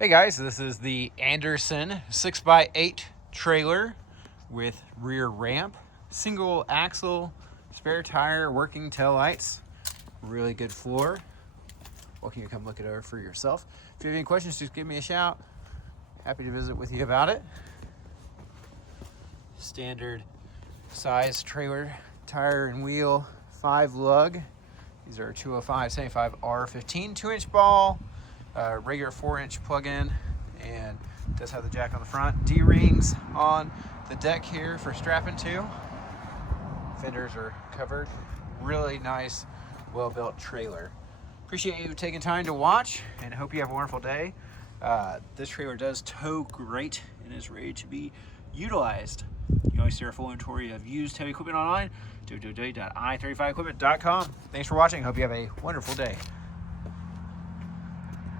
Hey guys, this is the Anderson 6x8 trailer with rear ramp, single axle, spare tire, working taillights, really good floor. Welcome you to come look it over for yourself. If you have any questions, just give me a shout. Happy to visit with you about it. Standard size trailer, tire and wheel, 5 lug. These are 205/75 R15 2-inch ball. Regular 4-inch plug-in, and does have the jack on the front. D-rings on the deck here for strapping to. Fenders are covered. Really nice, well-built trailer. Appreciate you taking time to watch, and hope you have a wonderful day. This trailer does tow great and is ready to be utilized. You can always see our full inventory of used heavy equipment online, www.i35equipment.com. Thanks for watching. Hope you have a wonderful day.